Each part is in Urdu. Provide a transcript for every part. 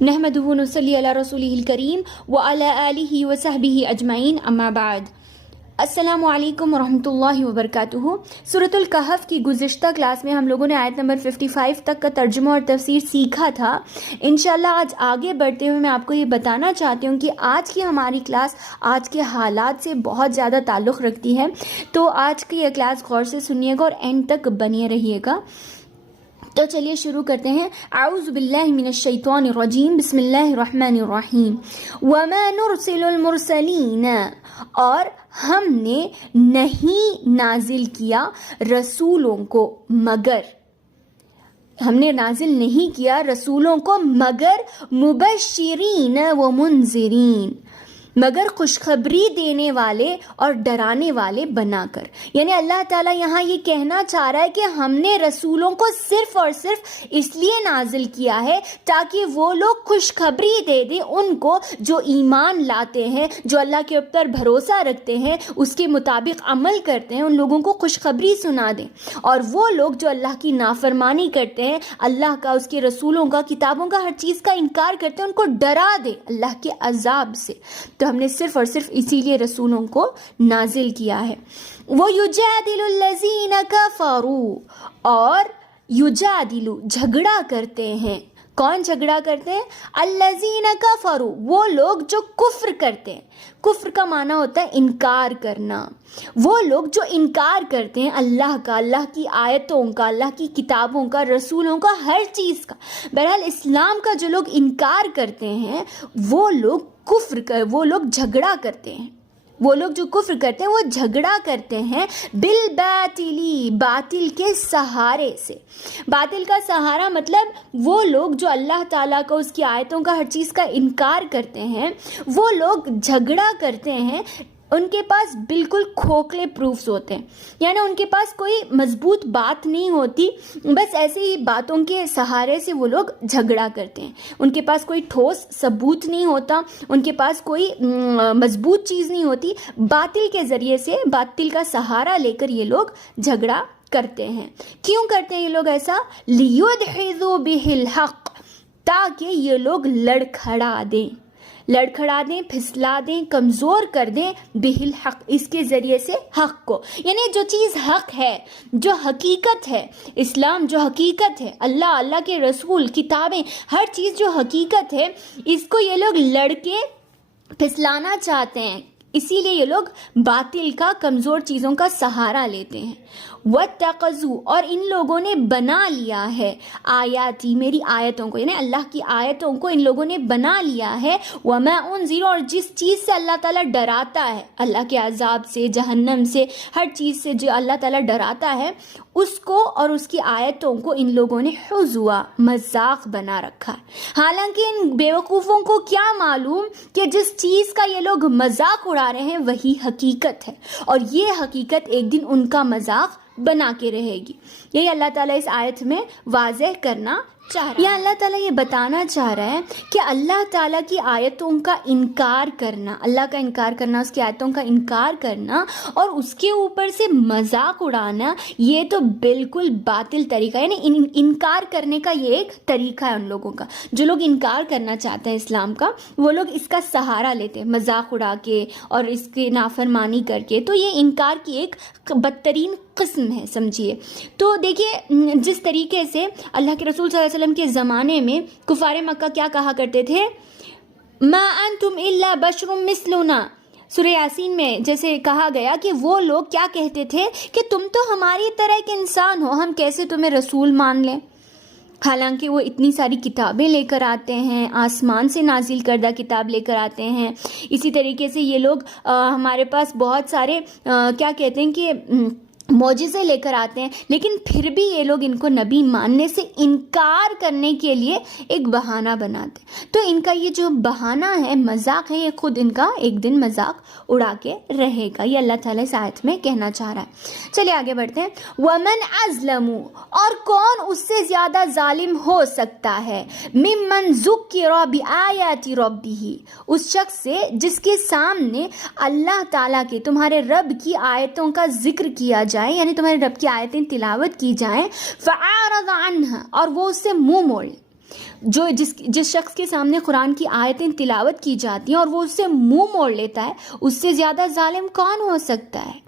نحمدہ و نصلی علی رسولہ الکریم وعلی آلہ وصحبہ اجمعین، اما بعد۔ السلام علیکم ورحمۃ اللہ وبرکاتہ۔ سورۃ الکہف کی گزشتہ کلاس میں ہم لوگوں نے آیت نمبر 55 تک کا ترجمہ اور تفسیر سیکھا تھا۔ انشاءاللہ آج آگے بڑھتے ہوئے میں آپ کو یہ بتانا چاہتی ہوں کہ آج کی ہماری کلاس آج کے حالات سے بہت زیادہ تعلق رکھتی ہے، تو آج کی یہ کلاس غور سے سنیے گا اور اینڈ تک بنے رہیے گا۔ تو چلیے شروع کرتے ہیں۔ اعوذ باللہ من الشیطان الرجیم، بسم اللہ الرحمن الرحیم۔ وما نرسل المرسلین، اور ہم نے نہیں نازل کیا رسولوں کو مگر، ہم نے نازل نہیں کیا رسولوں کو مگر مبشرین و منذرین، مگر خوشخبری دینے والے اور ڈرانے والے بنا کر۔ یعنی اللہ تعالیٰ یہاں یہ کہنا چاہ رہا ہے کہ ہم نے رسولوں کو صرف اور صرف اس لیے نازل کیا ہے تاکہ وہ لوگ خوشخبری دے دیں ان کو جو ایمان لاتے ہیں، جو اللہ کے اوپر بھروسہ رکھتے ہیں، اس کے مطابق عمل کرتے ہیں، ان لوگوں کو خوشخبری سنا دیں۔ اور وہ لوگ جو اللہ کی نافرمانی کرتے ہیں، اللہ کا، اس کے رسولوں کا، کتابوں کا، ہر چیز کا انکار کرتے ہیں، ان کو ڈرا دے اللہ کے عذاب سے۔ تو ہم نے صرف اور صرف اسی لیے رسولوں کو نازل کیا ہے۔ وَيُجَادِلُ الَّذِينَ كَفَرُوا، اور یجادلو جھگڑا کرتے ہیں۔ کون جھگڑا کرتے ہیں؟ الذین کفروا، وہ لوگ جو کفر کرتے ہیں۔ کفر کا معنی ہوتا ہے انکار کرنا۔ وہ لوگ جو انکار کرتے ہیں اللہ کا، اللہ کی آیتوں کا، اللہ کی کتابوں کا، رسولوں کا، ہر چیز کا۔ بہرحال اسلام کا جو لوگ انکار کرتے ہیں وہ لوگ جھگڑا کرتے ہیں۔ وہ لوگ جو کفر کرتے ہیں وہ جھگڑا کرتے ہیں بالباطلی، باطل کے سہارے سے۔ باطل کا سہارا مطلب وہ لوگ جو اللہ تعالیٰ کا، اس کی آیتوں کا، ہر چیز کا انکار کرتے ہیں، وہ لوگ جھگڑا کرتے ہیں۔ ان کے پاس بالکل کھوکھلے پروفز ہوتے ہیں، یعنی ان کے پاس کوئی مضبوط بات نہیں ہوتی، بس ایسے ہی باتوں کے سہارے سے وہ لوگ جھگڑا کرتے ہیں۔ ان کے پاس کوئی ٹھوس ثبوت نہیں ہوتا، ان کے پاس کوئی مضبوط چیز نہیں ہوتی، باطل کے ذریعے سے، باطل کا سہارا لے کر یہ لوگ جھگڑا کرتے ہیں۔ کیوں کرتے ہیں یہ لوگ ایسا؟ لیدحضوا بہ الحق، تاکہ یہ لوگ لڑکھڑا دیں، پھسلا دیں، کمزور کر دیں بہ الحق، اس کے ذریعے سے حق کو۔ یعنی جو چیز حق ہے، جو حقیقت ہے، اسلام جو حقیقت ہے، اللہ کے رسول، کتابیں، ہر چیز جو حقیقت ہے، اس کو یہ لوگ لڑکے پھسلانا چاہتے ہیں۔ اسی لیے یہ لوگ باطل کا، کمزور چیزوں کا سہارا لیتے ہیں۔ وَاتَّخَذُوا، اور ان لوگوں نے بنا لیا ہے آیاتی، میری آیتوں کو، یعنی اللہ کی آیتوں کو ان لوگوں نے بنا لیا ہے۔ وَمَا أُنذِرُ، اور جس چیز سے اللہ تعالیٰ ڈراتا ہے، اللہ کے عذاب سے، جہنم سے، ہر چیز سے جو اللہ تعالیٰ ڈراتا ہے، اس کو اور اس کی آیتوں کو ان لوگوں نے حضوا، مذاق بنا رکھا ہے۔ حالانکہ ان بیوقوفوں کو کیا معلوم کہ جس چیز کا یہ لوگ مذاق اڑا رہے ہیں وہی حقیقت ہے، اور یہ حقیقت ایک دن ان کا مذاق بنا کے رہے گی۔ یہی اللہ تعالیٰ اس آیت میں واضح کرنا چاہ رہا ہے۔ یا اللہ تعالیٰ یہ بتانا چاہ رہا ہے کہ اللہ تعالیٰ کی آیتوں کا انکار کرنا، اللہ کا انکار کرنا، اس کی آیتوں کا انکار کرنا اور اس کے اوپر سے مذاق اڑانا، یہ تو بالکل باطل طریقہ ہے۔ یعنی انکار کرنے کا یہ ایک طریقہ ہے ان لوگوں کا۔ جو لوگ انکار کرنا چاہتے ہیں اسلام کا، وہ لوگ اس کا سہارا لیتے ہیں، مذاق اڑا کے اور اس کی نافرمانی کر کے۔ تو یہ انکار کی ایک بدترین قسم ہے، سمجھیے۔ تو دیکھیے جس طریقے سے اللہ کے رسول صلی اللہ علیہ وسلم کے زمانے میں کفار مکہ کیا کہا کرتے تھے؟ ما انتم الا بشر مثلنا، سورہ یاسین میں جیسے کہا گیا کہ وہ لوگ کیا کہتے تھے کہ تم تو ہماری طرح ایک انسان ہو، ہم کیسے تمہیں رسول مان لیں؟ حالانکہ وہ اتنی ساری کتابیں لے کر آتے ہیں، آسمان سے نازل کردہ کتاب لے کر آتے ہیں۔ اسی طریقے سے یہ لوگ ہمارے پاس بہت سارے کیا کہتے ہیں کہ معجزے لے کر آتے ہیں، لیکن پھر بھی یہ لوگ ان کو نبی ماننے سے انکار کرنے کے لیے ایک بہانہ بناتے ہیں۔ تو ان کا یہ جو بہانہ ہے، مذاق ہے، یہ خود ان کا ایک دن مذاق اڑا کے رہے گا۔ یہ اللہ تعالیٰ اس آیت میں کہنا چاہ رہا ہے۔ چلیے آگے بڑھتے ہیں۔ وَمَنْ أَظْلَمُ، اور کون اس سے زیادہ ظالم ہو سکتا ہے، مِمَّنْ ذُكِّرَ بِآيَاتِ رَبِّهِ، اس شخص سے جس کے سامنے اللہ تعالیٰ کے، تمہارے رب کی آیتوں کا ذکر کیا جائے، یعنی تمہارے رب کی آیتیں تلاوت کی جائیں، فَأَعْرَضَ عَنْهَا، اور وہ اس سے منہ موڑ لے۔ جس شخص کے سامنے قرآن کی آیتیں تلاوت کی جاتی ہیں اور وہ اس سے منہ موڑ لیتا ہے، اس سے زیادہ ظالم کون ہو سکتا ہے؟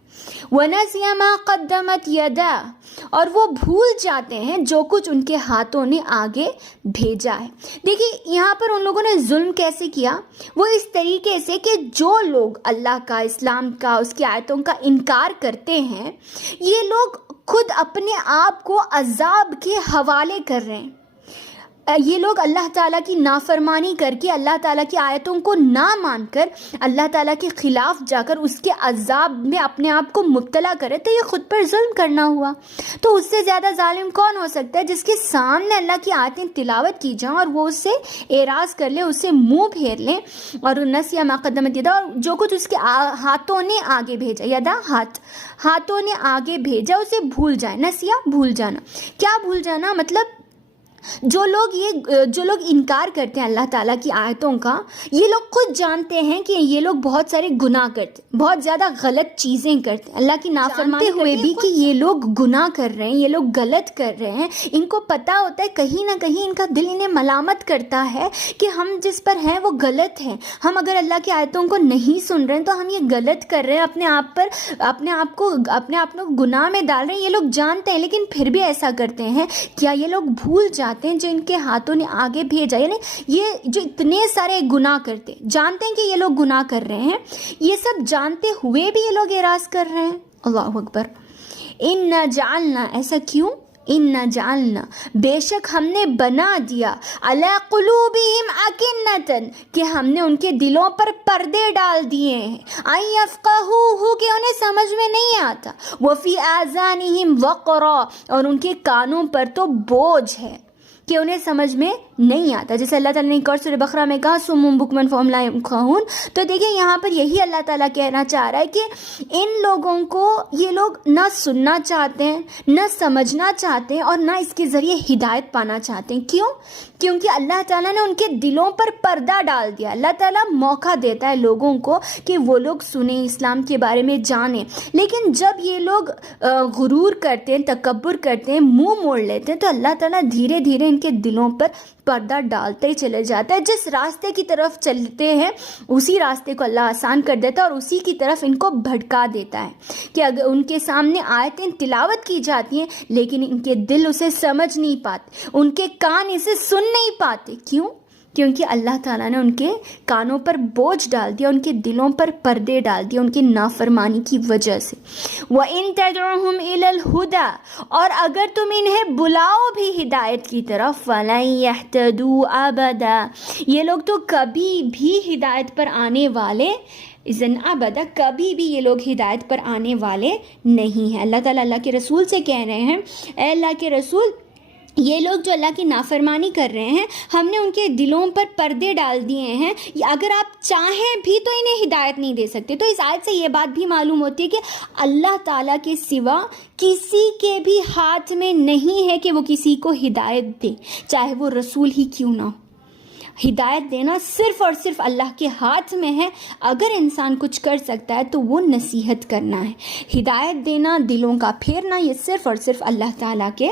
وَنَسِيَ مَا قَدَّمَتْ يَدَاهُ، اور وہ بھول جاتے ہیں جو کچھ ان کے ہاتھوں نے آگے بھیجا ہے۔ دیکھیے یہاں پر ان لوگوں نے ظلم کیسے کیا؟ وہ اس طریقے سے کہ جو لوگ اللہ کا، اسلام کا، اس کی آیتوں کا انکار کرتے ہیں، یہ لوگ خود اپنے آپ کو عذاب کے حوالے کر رہے ہیں۔ یہ لوگ اللہ تعالیٰ کی نافرمانی کر کے، اللہ تعالیٰ کی آیتوں کو نہ مان کر، اللہ تعالیٰ کے خلاف جا کر اس کے عذاب میں اپنے آپ کو مبتلا کرے، تو یہ خود پر ظلم کرنا ہوا۔ تو اس سے زیادہ ظالم کون ہو سکتا ہے؟ جس کے سامنے اللہ کی آیتیں تلاوت کی جائیں اور وہ اس سے اعراض کر لے، اس سے منہ پھیر لے، اور نسیٰ ما قدمت یدا، اور جو کچھ اس کے ہاتھوں نے آگے بھیجا، یدا ہاتھوں نے آگے بھیجا، اسے بھول جائے۔ نسیٰ بھول جانا، کیا بھول جانا؟ مطلب جو لوگ انکار کرتے ہیں اللہ تعالیٰ کی آیتوں کا، یہ لوگ خود جانتے ہیں کہ یہ لوگ بہت سارے گناہ کرتے ہیں، بہت زیادہ غلط چیزیں کرتے ہیں، اللہ کی نافرمانی ہوئے بھی کہ یہ لوگ گناہ کر رہے ہیں، یہ لوگ غلط کر رہے ہیں۔ ان کو پتہ ہوتا ہے کہیں نہ کہیں ان کا دل انہیں ملامت کرتا ہے کہ ہم جس پر ہیں وہ غلط ہیں، ہم اگر اللہ کی آیتوں کو نہیں سن رہے ہیں تو ہم یہ غلط کر رہے ہیں، اپنے آپ کو گناہ میں ڈال رہے ہیں۔ یہ لوگ جانتے ہیں لیکن پھر بھی ایسا کرتے ہیں۔ کیا یہ لوگ بھول جاتے ہیں جو ان کے ہاتھوں نے آگے بھیجا؟ یعنی یہ جو اتنے سارے گناہ کرتے، جانتے ہیں کہ یہ لوگ گناہ کر رہے ہیں، یہ سب جانتے ہوئے بھی یہ لوگ اعراض کر رہے ہیں۔ اللہ اکبر۔ اِنَّا جَعَلْنَا، ایسا کیوں؟ اِنَّا جَعَلْنَا، بے شک ہم نے بنا دیا، عَلَىٰ قُلُوبِهِمْ أَكِنَّةً، کہ ہم نے ان کے دلوں پر پردے ڈال دیے ہیں، أَن يَفْقَهُوهُ، کہ انہیں سمجھ میں نہیں آتا، وَفِي آذَانِهِمْ وَقْرًا، اور ان کے کانوں پر تو بوجھ ہے کہ انہیں سمجھ میں نہیں آتا۔ جیسے اللہ تعالیٰ نے ایک اور سورہ بقرہ میں کہا صُمٌّ بُکْمٌ فَهُمْ لَا يَفْقَهُونَ، تو دیکھیں یہاں پر یہی اللہ تعالیٰ کہنا چاہ رہا ہے کہ ان لوگوں کو یہ لوگ نہ سننا چاہتے ہیں، نہ سمجھنا چاہتے ہیں، اور نہ اس کے ذریعے ہدایت پانا چاہتے ہیں۔ کیوں؟ کیونکہ اللہ تعالیٰ نے ان کے دلوں پر پردہ ڈال دیا۔ اللہ تعالیٰ موقع دیتا ہے لوگوں کو کہ وہ لوگ سنیں، اسلام کے بارے میں جانیں، لیکن جب یہ لوگ غرور کرتے ہیں، تکبر کرتے ہیں، منہ موڑ لیتے ہیں، تو اللہ تعالیٰ دھیرے دھیرے ان کے دلوں پر پردہ ڈالتے ہی چلے جاتا ہے۔ جس راستے کی طرف چلتے ہیں اسی راستے کو اللہ آسان کر دیتا ہے، اور اسی کی طرف ان کو بھٹکا دیتا ہے کہ اگر ان کے سامنے آیتیں تلاوت کی جاتی ہیں لیکن ان کے دل اسے سمجھ نہیں پاتے، ان کے کان اسے سن نہیں پاتے۔ کیوں؟ کیونکہ اللہ تعالیٰ نے ان کے کانوں پر بوجھ ڈال دیا، ان کے دلوں پر پردے ڈال دیے ان کی نافرمانی کی وجہ سے۔ وَإِن تَدْعُهُمْ إِلَى الْهُدَى، اور اگر تم انہیں بلاؤ بھی ہدایت کی طرف، فَلَن يَهْتَدُوا أَبَدًا، یہ لوگ تو کبھی بھی ہدایت پر آنے والے ابدا، کبھی بھی یہ لوگ ہدایت پر آنے والے نہیں ہیں۔ اللہ تعالیٰ اللہ کے رسول سے کہہ رہے ہیں، اے اللہ کے رسول، یہ لوگ جو اللہ کی نافرمانی کر رہے ہیں، ہم نے ان کے دلوں پر پردے ڈال دیے ہیں، اگر آپ چاہیں بھی تو انہیں ہدایت نہیں دے سکتے۔ تو اس آیت سے یہ بات بھی معلوم ہوتی ہے کہ اللہ تعالیٰ کے سوا کسی کے بھی ہاتھ میں نہیں ہے کہ وہ کسی کو ہدایت دے، چاہے وہ رسول ہی کیوں نہ ہو۔ ہدایت دینا صرف اور صرف اللہ کے ہاتھ میں ہے۔ اگر انسان کچھ کر سکتا ہے تو وہ نصیحت کرنا ہے، ہدایت دینا، دلوں کا پھیرنا، یہ صرف اور صرف اللہ تعالیٰ کے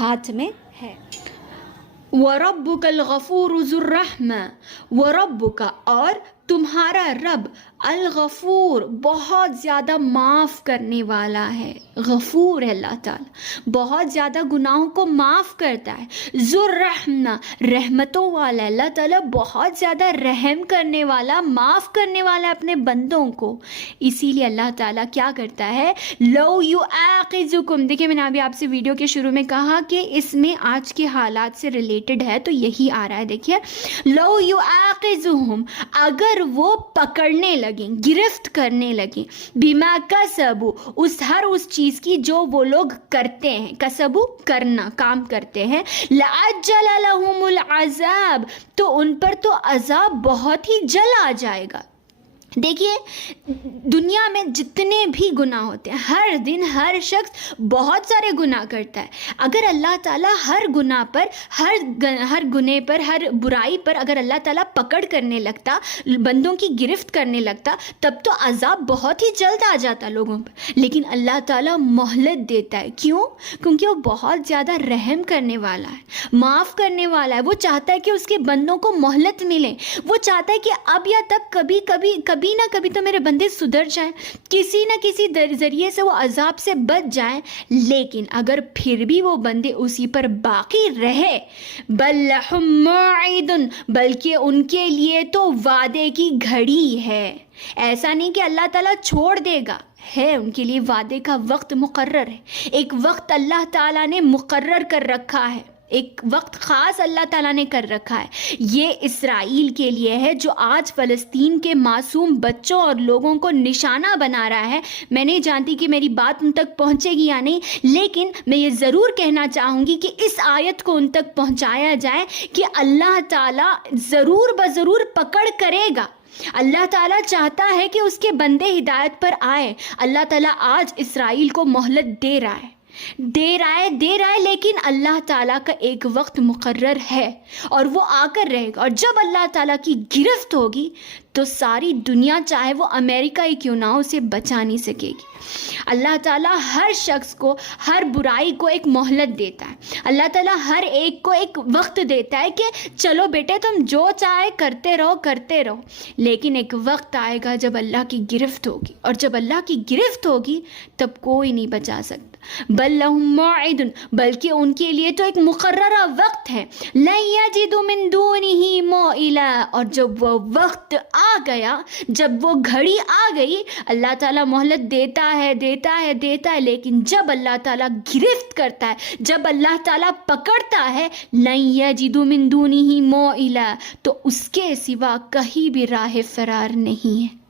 ہاتھ میں ہے۔ وَرَبُّكَ الْغَفُورُ ذُو الرَّحْمَةِ، وَرَبُّكَ، اور تمہارا رب، الغفور، بہت زیادہ معاف کرنے والا ہے۔ غفور ہے اللہ تعالیٰ، بہت زیادہ گناہوں کو معاف کرتا ہے۔ ذو الرحمہ، رحمتوں والا ہے اللہ تعالیٰ، بہت زیادہ رحم کرنے والا، معاف کرنے والا اپنے بندوں کو۔ اسی لیے اللہ تعالیٰ کیا کرتا ہے، لو یؤاخذکم، دیکھیں میں نے ابھی آپ سے ویڈیو کے شروع میں کہا کہ اس میں آج کے حالات سے ریلیٹڈ ہے، تو یہی آ رہا ہے۔ دیکھیے، لو یؤاخذہم، اگر وہ پکڑنے لگیں، گرفت کرنے لگیں، بما کسبوا، اس چیز کی جو وہ لوگ کرتے ہیں، کسبو کرنا، کام کرتے ہیں، لعجل لهم العذاب، تو ان پر تو عذاب بہت ہی جل آ جائے گا۔ دیکھیے دنیا میں جتنے بھی گناہ ہوتے ہیں، ہر دن ہر شخص بہت سارے گناہ کرتا ہے. اگر اللہ تعالیٰ ہر گناہ پر، ہر گناہ پر، ہر برائی پر اگر اللہ تعالیٰ پکڑ کرنے لگتا، بندوں کی گرفت کرنے لگتا، تب تو عذاب بہت ہی جلد آ جاتا لوگوں پر. لیکن اللہ تعالیٰ مہلت دیتا ہے. کیوں؟ کیونکہ وہ بہت زیادہ رحم کرنے والا ہے، معاف کرنے والا ہے. وہ چاہتا ہے کہ اس کے بندوں کو مہلت ملے. وہ چاہتا ہے کہ اب یا تب کبھی نہ کبھی تو میرے بندے سدھر جائیں، کسی نہ کسی ذریعے سے وہ عذاب سے بچ جائیں. لیکن اگر پھر بھی وہ بندے اسی پر باقی رہے، بل لہم موعد، بلکہ ان کے لیے تو وعدے کی گھڑی ہے. ایسا نہیں کہ اللہ تعالیٰ چھوڑ دے گا، ہے ان کے لیے وعدے کا وقت مقرر ہے. ایک وقت اللہ تعالیٰ نے مقرر کر رکھا ہے، ایک وقت خاص اللہ تعالیٰ نے کر رکھا ہے. یہ اسرائیل کے لیے ہے جو آج فلسطین کے معصوم بچوں اور لوگوں کو نشانہ بنا رہا ہے. میں نہیں جانتی کہ میری بات ان تک پہنچے گی یا نہیں، لیکن میں یہ ضرور کہنا چاہوں گی کہ اس آیت کو ان تک پہنچایا جائے کہ اللہ تعالیٰ ضرور بضرور پکڑ کرے گا. اللہ تعالیٰ چاہتا ہے کہ اس کے بندے ہدایت پر آئے. اللہ تعالیٰ آج اسرائیل کو مہلت دے رہا ہے، لیکن اللہ تعالیٰ کا ایک وقت مقرر ہے اور وہ آ کر رہے گا. اور جب اللہ تعالیٰ کی گرفت ہوگی تو ساری دنیا چاہے وہ امریکہ ہی کیوں نہ ہو، اسے بچا نہیں سکے گی. اللہ تعالیٰ ہر شخص کو، ہر برائی کو ایک مہلت دیتا ہے. اللہ تعالیٰ ہر ایک کو ایک وقت دیتا ہے کہ چلو بیٹے تم جو چاہے کرتے رہو. لیکن ایک وقت آئے گا جب اللہ کی گرفت ہوگی، اور جب اللہ کی گرفت ہوگی تب کوئی نہیں بچا سکتا. بل لہم موعد، بلکہ ان کے لیے تو ایک مقررہ وقت ہے. لن یجدوا من دونہ موئلا، اور جب وہ وقت آ گیا، جب وہ گھڑی آ گئی، اللہ تعالیٰ مہلت دیتا ہے، لیکن جب اللہ تعالیٰ گرفت کرتا ہے، جب اللہ تعالیٰ پکڑتا ہے، لن یجدوا من دونہ موئلا، تو اس کے سوا کہیں بھی راہ فرار نہیں ہے.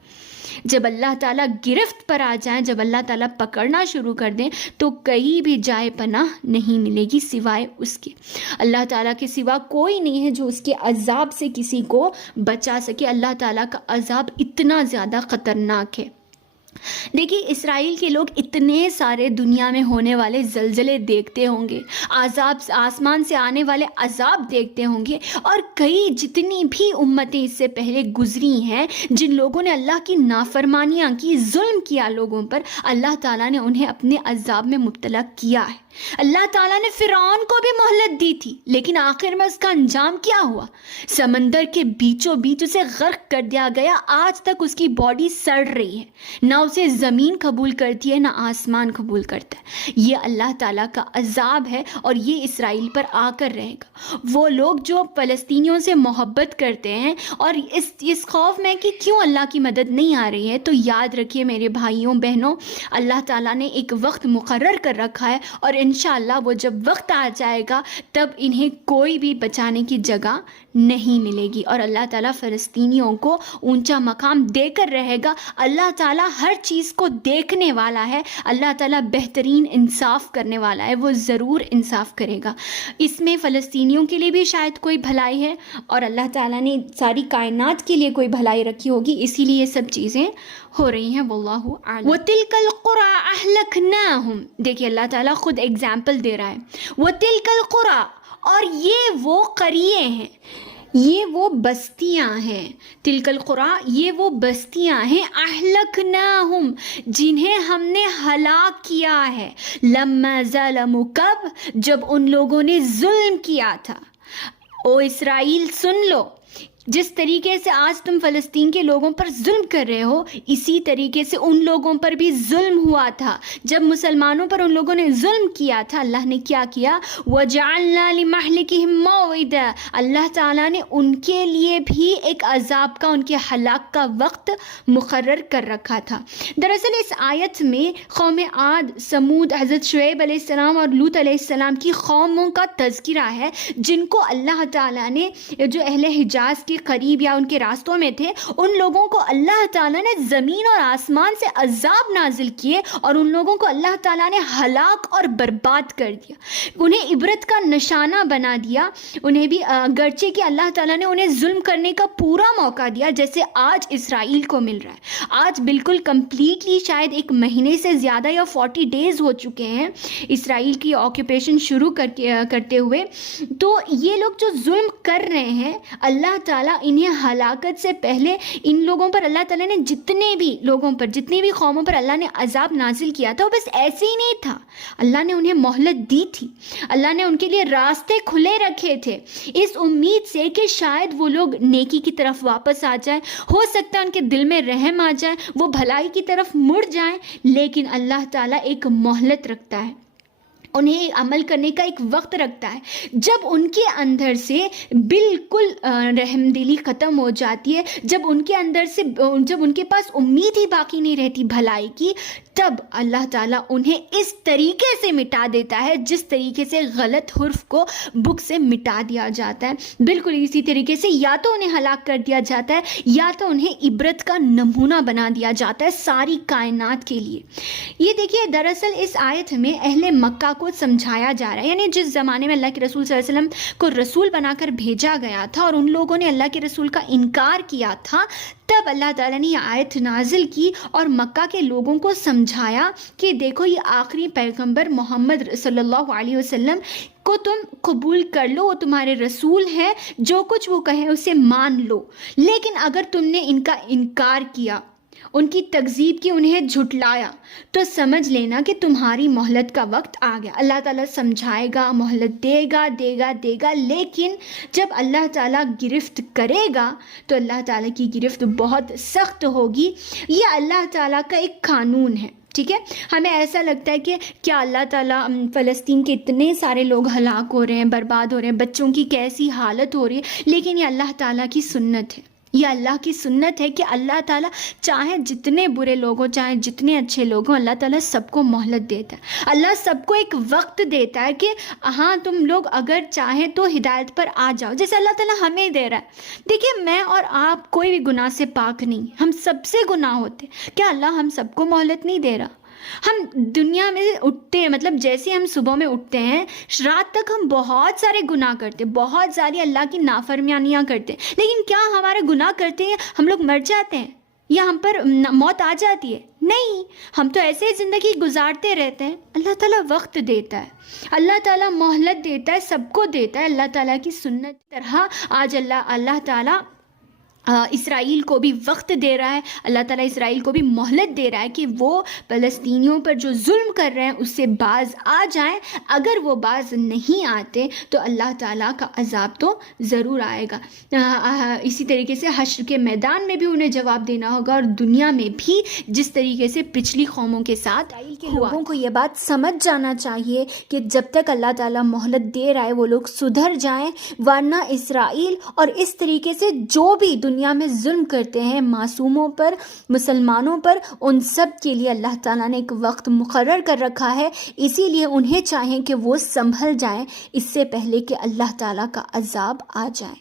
جب اللہ تعالیٰ گرفت پر آ جائیں، جب اللہ تعالیٰ پکڑنا شروع کر دیں، تو کہیں بھی جائے پناہ نہیں ملے گی سوائے اس کے. اللہ تعالیٰ کے سوا کوئی نہیں ہے جو اس کے عذاب سے کسی کو بچا سکے. اللہ تعالیٰ کا عذاب اتنا زیادہ خطرناک ہے. دیکھیے اسرائیل کے لوگ اتنے سارے دنیا میں ہونے والے زلزلے دیکھتے ہوں گے، عذاب آسمان سے آنے والے عذاب دیکھتے ہوں گے، اور کئی جتنی بھی امتیں اس سے پہلے گزری ہیں جن لوگوں نے اللہ کی نافرمانیاں کی، ظلم کیا لوگوں پر، اللہ تعالیٰ نے انہیں اپنے عذاب میں مبتلا کیا ہے. اللہ تعالیٰ نے فرعون کو بھی مہلت دی تھی، لیکن آخر میں اس کا انجام کیا ہوا؟ سمندر کے بیچوں بیچ اسے غرق کر دیا گیا. آج تک اس کی باڈی سڑ رہی ہے، نہ اسے زمین قبول کرتی ہے نہ آسمان قبول کرتا ہے. یہ اللہ تعالیٰ کا عذاب ہے، اور یہ اسرائیل پر آ کر رہے گا. وہ لوگ جو فلسطینیوں سے محبت کرتے ہیں اور اس خوف میں کہ کیوں اللہ کی مدد نہیں آ رہی ہے، تو یاد رکھیے میرے بھائیوں بہنوں، اللہ تعالیٰ نے ایک وقت مقرر کر رکھا ہے، اور انشاءاللہ وہ جب وقت آ جائے گا تب انہیں کوئی بھی بچانے کی جگہ نہیں ملے گی، اور اللہ تعالیٰ فلسطینیوں کو اونچا مقام دے کر رہے گا. اللہ تعالیٰ ہر چیز کو دیکھنے والا ہے، اللہ تعالیٰ بہترین انصاف کرنے والا ہے، وہ ضرور انصاف کرے گا. اس میں فلسطینیوں کے لیے بھی شاید کوئی بھلائی ہے، اور اللہ تعالیٰ نے ساری کائنات کے لیے کوئی بھلائی رکھی ہوگی، اسی لیے یہ سب چیزیں ہو رہی ہیں. واللہ اعلم. وَتِلْكَ الْقُرَىٰ أَهْلَكْنَاهُمْ، دیکھیے اللہ تعالیٰ خود ایگزامپل دے رہا ہے. وَتِلْكَ الْقُرَىٰ، اور یہ وہ قریے ہیں، یہ وہ بستیاں ہیں. تلک القریٰ، یہ وہ بستیاں ہیں. اہلکناہم، جنہیں ہم نے ہلاک کیا ہے. لما ظلموا، کب؟ جب ان لوگوں نے ظلم کیا تھا. او اسرائیل سن لو، جس طریقے سے آج تم فلسطین کے لوگوں پر ظلم کر رہے ہو، اسی طریقے سے ان لوگوں پر بھی ظلم ہوا تھا. جب مسلمانوں پر ان لوگوں نے ظلم کیا تھا، اللہ نے کیا کیا؟ وَجَعَلْنَا لِمَحْلِكِهِمْ مَوْعِدًا، اللہ تعالیٰ نے ان کے لیے بھی ایک عذاب کا، ان کے ہلاک کا وقت مقرر کر رکھا تھا. دراصل اس آیت میں قوم عاد، سمود، حضرت شعیب علیہ السلام اور لوط علیہ السلام کی قوموں کا تذکرہ ہے، جن کو اللہ تعالیٰ نے، جو اہل حجاز کے قریب یا ان کے راستوں میں تھے، ان لوگوں کو اللہ تعالیٰ نے زمین اور آسمان سے عذاب نازل کیے اور ان لوگوں کو اللہ تعالیٰ نے ہلاک اور برباد کر دیا، انہیں عبرت کا نشانہ بنا دیا. انہیں بھی گرچہ کہ اللہ تعالیٰ نے انہیں ظلم کرنے کا پورا موقع دیا جیسے آج اسرائیل کو مل رہا ہے. آج بالکل کمپلیٹلی شاید 1 مہینے سے زیادہ یا 40 ڈیز ہو چکے ہیں اسرائیل کی آکوپیشن شروع کرتے ہوئے. تو یہ لوگ جو ظلم کر رہے ہیں، اللہ تعالیٰ انہیں ہلاکت سے پہلے ان لوگوں پر اللہ تعالیٰ نے جتنے بھی لوگوں پر، جتنی بھی قوموں پر اللہ نے عذاب نازل کیا تھا، وہ بس ایسے ہی نہیں تھا. اللہ نے انہیں مہلت دی تھی، اللہ نے ان کے لیے راستے کھلے رکھے تھے اس امید سے کہ شاید وہ لوگ نیکی کی طرف واپس آ جائیں، ہو سکتا ہے ان کے دل میں رحم آ جائے، وہ بھلائی کی طرف مڑ جائیں. لیکن اللہ تعالیٰ ایک مہلت رکھتا ہے، انہیں عمل کرنے کا ایک وقت رکھتا ہے. جب ان کے اندر سے بالکل رحم دلی ختم ہو جاتی ہے، جب ان کے اندر سے، جب ان کے پاس امید ہی باقی نہیں رہتی بھلائی کی، تب اللہ تعالیٰ انہیں اس طریقے سے مٹا دیتا ہے جس طریقے سے غلط حرف کو بک سے مٹا دیا جاتا ہے. بالکل اسی طریقے سے یا تو انہیں ہلاک کر دیا جاتا ہے یا تو انہیں عبرت کا نمونہ بنا دیا جاتا ہے ساری کائنات کے لیے. یہ دیکھیے، دراصل اس آیت میں اہل مکہ کو سمجھایا جا رہا ہے، یعنی جس زمانے میں اللہ کے رسول صلی اللہ علیہ وسلم کو رسول بنا کر بھیجا گیا تھا اور ان لوگوں نے اللہ کے رسول کا انکار کیا تھا، تب اللہ تعالیٰ نے یہ آیت نازل کی اور مکہ کے لوگوں کو سمجھایا کہ دیکھو یہ آخری پیغمبر محمد صلی اللہ علیہ وسلم کو تم قبول کر لو، وہ تمہارے رسول ہیں، جو کچھ وہ کہیں اسے مان لو. لیکن اگر تم نے ان کا انکار کیا، ان کی تکذیب کی، انہیں جھٹلایا، تو سمجھ لینا کہ تمہاری مہلت کا وقت آ گیا. اللہ تعالیٰ سمجھائے گا، مہلت دے گا، لیکن جب اللہ تعالیٰ گرفت کرے گا تو اللہ تعالیٰ کی گرفت بہت سخت ہوگی. یہ اللہ تعالیٰ کا ایک قانون ہے. ٹھیک ہے، ہمیں ایسا لگتا ہے کہ کیا اللہ تعالیٰ فلسطین کے اتنے سارے لوگ ہلاک ہو رہے ہیں، برباد ہو رہے ہیں، بچوں کی کیسی حالت ہو رہی ہے، لیکن یہ اللہ تعالیٰ کی سنت ہے. یہ اللہ کی سنت ہے کہ اللہ تعالیٰ چاہے جتنے برے لوگ ہوں، چاہے جتنے اچھے لوگ ہوں، اللہ تعالیٰ سب کو مہلت دیتا ہے. اللہ سب کو ایک وقت دیتا ہے کہ ہاں تم لوگ اگر چاہیں تو ہدایت پر آ جاؤ، جیسے اللہ تعالیٰ ہمیں دے رہا ہے. دیکھیے، میں اور آپ کوئی بھی گناہ سے پاک نہیں، ہم سب سے گناہ ہوتے. کیا اللہ ہم سب کو مہلت نہیں دے رہا؟ ہم دنیا میں اٹھتے ہیں، مطلب جیسے ہم صبح میں اٹھتے ہیں، رات تک ہم بہت سارے گناہ کرتے، بہت ساری اللہ کی نافرمانیاں کرتے. لیکن کیا ہمارے گناہ کرتے ہیں ہم لوگ مر جاتے ہیں یا ہم پر موت آ جاتی ہے؟ نہیں، ہم تو ایسے ہی زندگی گزارتے رہتے ہیں. اللہ تعالیٰ وقت دیتا ہے، اللہ تعالیٰ مہلت دیتا ہے، سب کو دیتا ہے. اللہ تعالیٰ کی سنت کی طرح آج اللہ تعالیٰ اسرائیل کو بھی وقت دے رہا ہے. اللہ تعالیٰ اسرائیل کو بھی مہلت دے رہا ہے کہ وہ فلسطینیوں پر جو ظلم کر رہے ہیں اس سے باز آ جائیں. اگر وہ باز نہیں آتے تو اللہ تعالیٰ کا عذاب تو ضرور آئے گا. اسی طریقے سے حشر کے میدان میں بھی انہیں جواب دینا ہوگا، اور دنیا میں بھی جس طریقے سے پچھلی قوموں کے ساتھ اسرائیل کے لوگوں کو یہ بات سمجھ جانا چاہیے کہ جب تک اللہ تعالیٰ مہلت دے رہا ہے وہ لوگ سدھر جائیں، ورنہ اسرائیل اور اس طریقے سے جو بھی دنیا میں ظلم کرتے ہیں معصوموں پر، مسلمانوں پر، ان سب کے لیے اللہ تعالیٰ نے ایک وقت مقرر کر رکھا ہے. اسی لیے انہیں چاہیں کہ وہ سنبھل جائیں اس سے پہلے کہ اللہ تعالیٰ کا عذاب آ جائے.